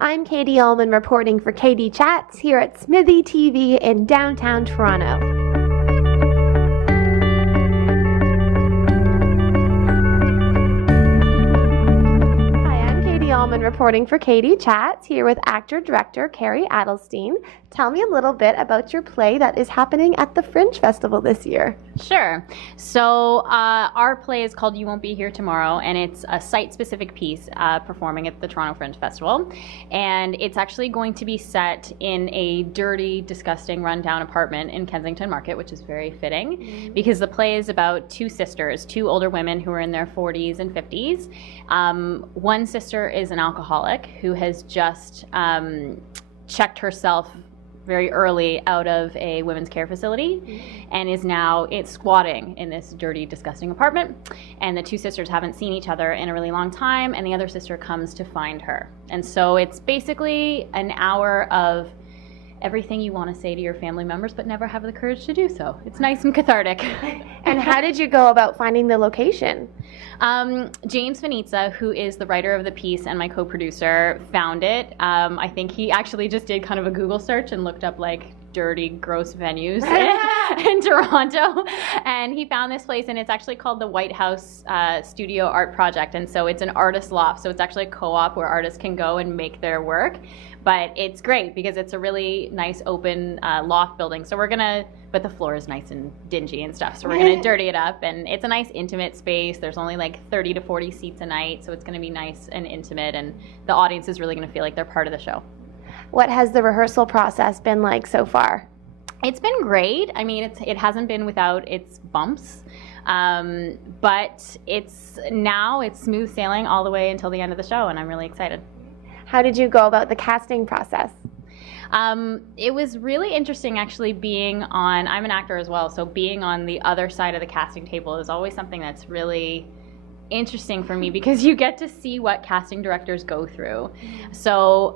I'm Katie Ullman reporting for KD Chats here at SMITHEE TV in downtown Toronto. Reporting for KD Chats here with actor-director Carrie Adelstein. Tell me a little bit about your play that is happening at the Fringe Festival this year. Sure. So our play is called You Won't Be Here Tomorrow, and it's a site-specific piece performing at the Toronto Fringe Festival. And it's actually going to be set in a dirty, disgusting, rundown apartment in Kensington Market, which is very fitting because the play is about two sisters, two older women who are in their 40s and 50s. One sister is an alcoholic who has just checked herself very early out of a women's care facility and is now squatting in this dirty, disgusting apartment. And the two sisters haven't seen each other in a really long time, and the other sister comes to find her. And so it's basically an hour of everything you want to say to your family members but never have the courage to do so. It's nice and cathartic. And how did you go about finding the location? James Vanitza, who is the writer of the piece and my co-producer, found it. I think he actually just did kind of a Google search and looked up like dirty, gross venues in Toronto, and he found this place, and it's actually called the White House Studio Art Project. And so it's an artist loft, so it's actually a co-op where artists can go and make their work. But it's great because it's a really nice open loft building. So but the floor is nice and dingy and stuff. So we're gonna dirty it up, and it's a nice intimate space. There's only like 30 to 40 seats a night, so it's gonna be nice and intimate, and the audience is really gonna feel like they're part of the show. What has the rehearsal process been like so far? It's been great. I mean, it hasn't been without its bumps, but it's smooth sailing all the way until the end of the show, and I'm really excited. How did you go about the casting process? It was really interesting actually I'm an actor as well, so being on the other side of the casting table is always something that's really interesting for me because you get to see what casting directors go through. So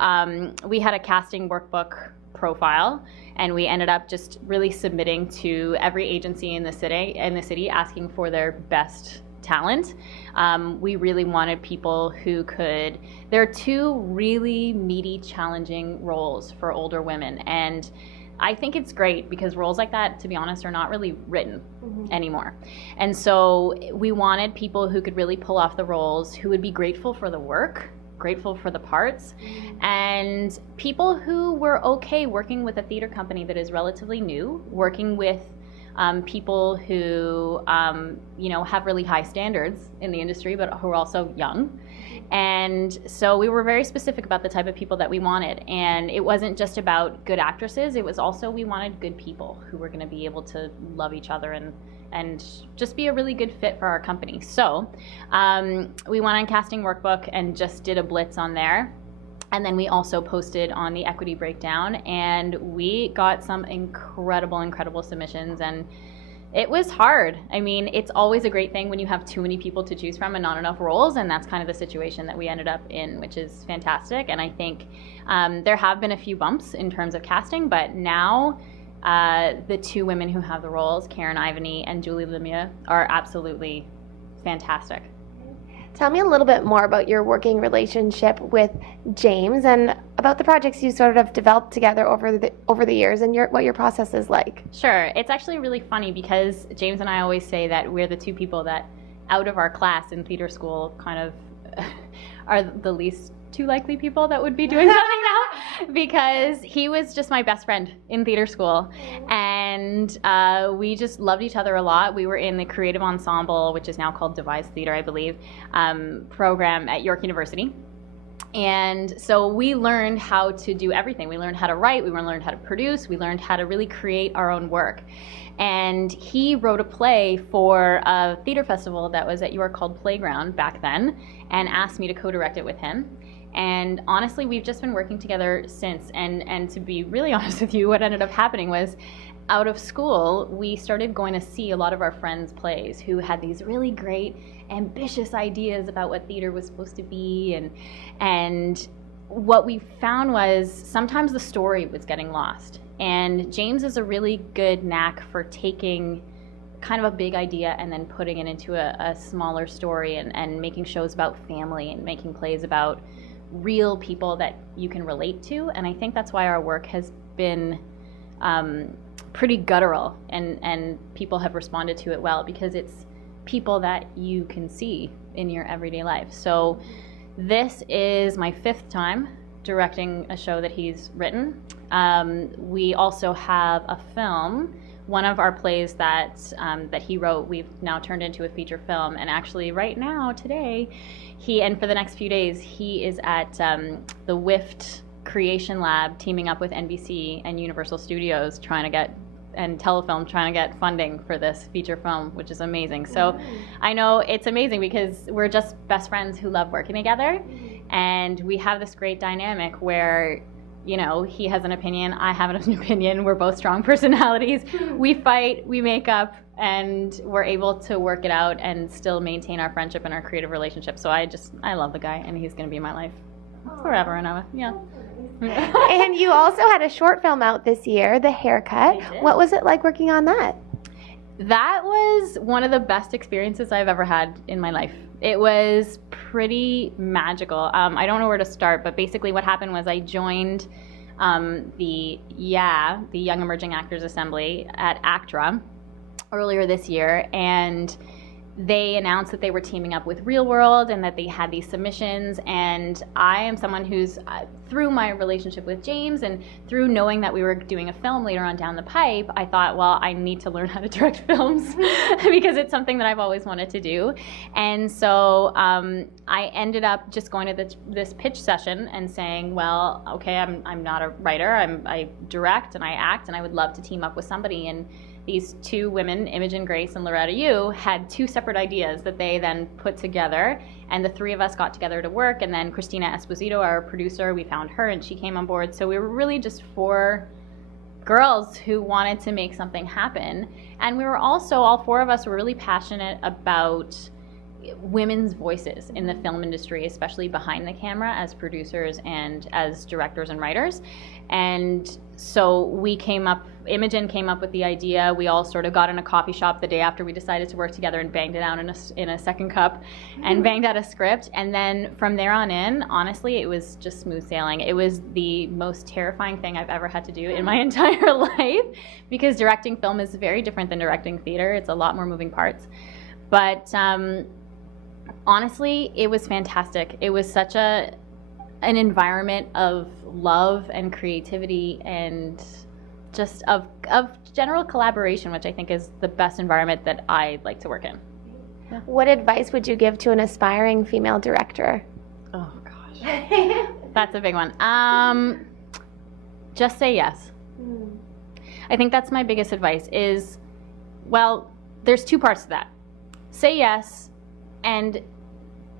we had a casting workbook profile, and we ended up just really submitting to every agency in the city asking for their best talent. We really wanted people who there are two really meaty, challenging roles for older women, and I think it's great because roles like that, to be honest, are not really written anymore. And so we wanted people who could really pull off the roles, who would be grateful for the work, grateful for the parts, and people who were okay working with a theater company that is relatively new, working with people who have really high standards in the industry but who are also young. And so we were very specific about the type of people that we wanted, and it wasn't just about good actresses, it was also we wanted good people who were going to be able to love each other and just be a really good fit for our company. So we went on Casting Workbook and just did a blitz on there. And then we also posted on the Equity Breakdown, and we got some incredible submissions, and it was hard. I mean, it's always a great thing when you have too many people to choose from and not enough roles, and that's kind of the situation that we ended up in, which is fantastic. And I think there have been a few bumps in terms of casting, but now the two women who have the roles, Karen Ivany and Julie Lemia, are absolutely fantastic. Tell me a little bit more about your working relationship with James and about the projects you sort of developed together over the years and what your process is like. Sure. It's actually really funny because James and I always say that we're the two people that out of our class in theater school kind of are the least two likely people that would be doing something now, because he was just my best friend in theater school, and we just loved each other a lot. We were in the creative ensemble, which is now called Devised Theater, I believe, program at York University. And so we learned how to do everything. We learned how to write, we learned how to produce, we learned how to really create our own work. And he wrote a play for a theater festival that was at York called Playground back then, and asked me to co-direct it with him. And honestly, we've just been working together since. And to be really honest with you, what ended up happening was, out of school, we started going to see a lot of our friends' plays who had these really great, ambitious ideas about what theater was supposed to be. And what we found was sometimes the story was getting lost. And James is a really good knack for taking kind of a big idea and then putting it into a smaller story, and making shows about family and making plays about real people that you can relate to. And I think that's why our work has been pretty guttural, and people have responded to it well, because it's people that you can see in your everyday life. So this is my 5th time directing a show that he's written. We also have a film. One of our plays that he wrote, we've now turned into a feature film. And actually right now, today, and for the next few days, he is at the WIFT Creation Lab, teaming up with NBC and Universal Studios, and Telefilm, trying to get funding for this feature film, which is amazing. So I know it's amazing because we're just best friends who love working together. And we have this great dynamic where, you know, he has an opinion, I have an opinion, we're both strong personalities, we fight, we make up, and we're able to work it out and still maintain our friendship and our creative relationship. So I love the guy, and he's going to be in my life forever and ever. Yeah. And you also had a short film out this year, The Haircut. What was it like working on that? That was one of the best experiences I've ever had in my life. It was pretty magical. I don't know where to start, but basically what happened was I joined the Young Emerging Actors Assembly at ACTRA earlier this year, and they announced that they were teaming up with Real World and that they had these submissions. And I am someone who's, through my relationship with James and through knowing that we were doing a film later on down the pipe, I thought, well, I need to learn how to direct films because it's something that I've always wanted to do. And so I ended up just going to this pitch session and saying, well, okay, I'm not a writer, I direct and I act, and I would love to team up with somebody. And these 2 women, Imogen Grace and Loretta Yu, had 2 separate ideas that they then put together, and the 3 of us got together to work. And then Christina Esposito, our producer, we found her and she came on board. So we were really just 4 girls who wanted to make something happen. And we were also, all 4 of us were really passionate about women's voices in the film industry, especially behind the camera as producers and as directors and writers. And so Imogen came up with the idea. We all sort of got in a coffee shop the day after we decided to work together and banged it out in a second cup and banged out a script. And then from there on in, honestly, it was just smooth sailing. It was the most terrifying thing I've ever had to do in my entire life, because directing film is very different than directing theater. It's a lot more moving parts. But honestly, it was fantastic. It was such an environment of love and creativity and just of general collaboration, which I think is the best environment that I like to work in. Yeah. What advice would you give to an aspiring female director? Oh gosh, that's a big one. Just say yes. I think that's my biggest advice is, well, there's 2 parts to that. Say yes, and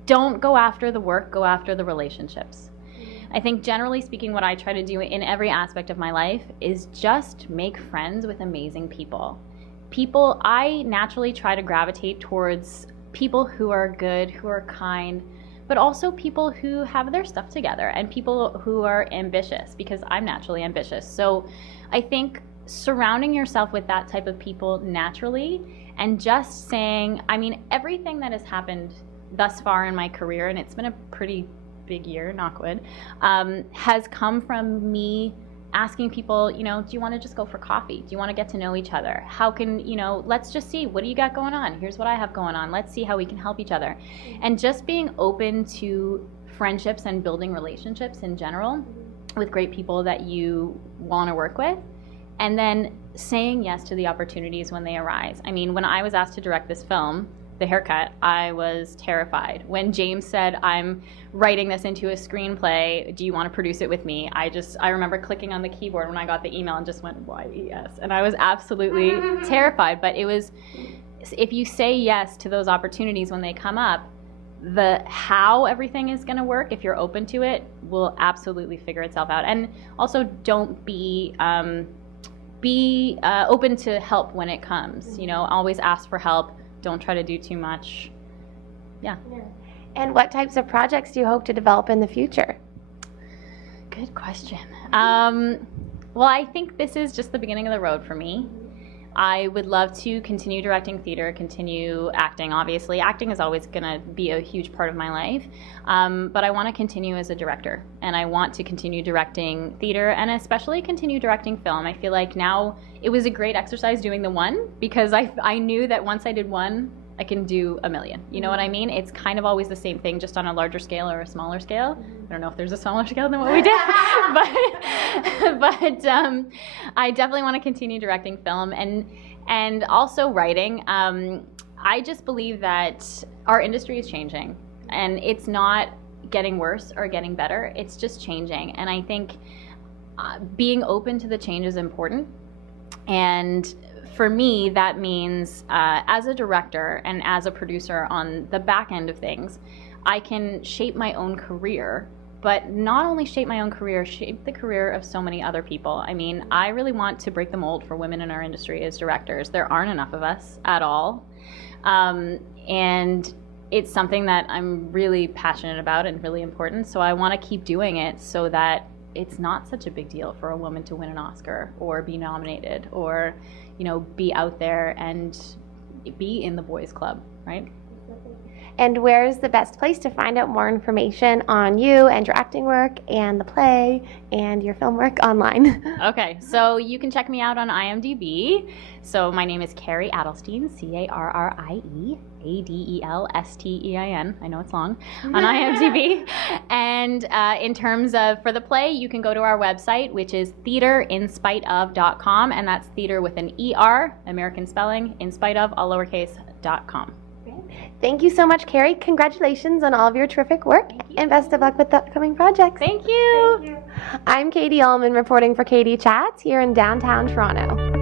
don't go after the work, go after the relationships. I think generally speaking, what I try to do in every aspect of my life is just make friends with amazing people. I naturally try to gravitate towards people who are good, who are kind, but also people who have their stuff together and people who are ambitious, because I'm naturally ambitious. So I think surrounding yourself with that type of people naturally, and just saying, I mean, everything that has happened thus far in my career, and it's been a pretty big year, knock wood, has come from me asking people, you know, do you want to just go for coffee? Do you want to get to know each other? How can, you know, let's just see, what do you got going on? Here's what I have going on. Let's see how we can help each other. And just being open to friendships and building relationships in general with great people that you want to work with. And then saying yes to the opportunities when they arise. I mean, when I was asked to direct this film, The Haircut, I was terrified. When James said, I'm writing this into a screenplay, do you want to produce it with me? I remember clicking on the keyboard when I got the email and just went, why yes? And I was absolutely terrified. But it was, if you say yes to those opportunities when they come up, the how everything is going to work, if you're open to it, will absolutely figure itself out. And also don't be open to help when it comes. You know, always ask for help. Don't try to do too much. Yeah. And what types of projects do you hope to develop in the future? Good question. Well, I think this is just the beginning of the road for me. I would love to continue directing theater, continue acting, obviously. Acting is always going to be a huge part of my life, but I want to continue as a director, and I want to continue directing theater, and especially continue directing film. I feel like now it was a great exercise doing the one, because I knew that once I did one, I can do a million. You know what I mean? It's kind of always the same thing, just on a larger scale or a smaller scale. I don't know if there's a smaller scale than what we did, but I definitely want to continue directing film and also writing. I just believe that our industry is changing, and it's not getting worse or getting better. It's just changing, and I think being open to the change is important. And for me, that means as a director and as a producer on the back end of things, I can shape my own career, but not only shape my own career, shape the career of so many other people. I mean, I really want to break the mold for women in our industry as directors. There aren't enough of us at all. And it's something that I'm really passionate about and really important. So I want to keep doing it so that it's not such a big deal for a woman to win an Oscar or be nominated or, you know, be out there and be in the boys club, right? And where's the best place to find out more information on you and your acting work and the play and your film work online? Okay, so you can check me out on IMDb. So my name is Carrie Adelstein, Carrie Adelstein. I know it's long, on IMDb. And in terms of for the play, you can go to our website, which is theaterinspiteof.com, and that's theater with an ER, American spelling, in spite of, all lowercase, .com. Thank you so much, Carrie. Congratulations on all of your terrific work, and best of luck with the upcoming projects. Thank you. I'm Katie Ullman reporting for Katie Chats here in downtown Toronto.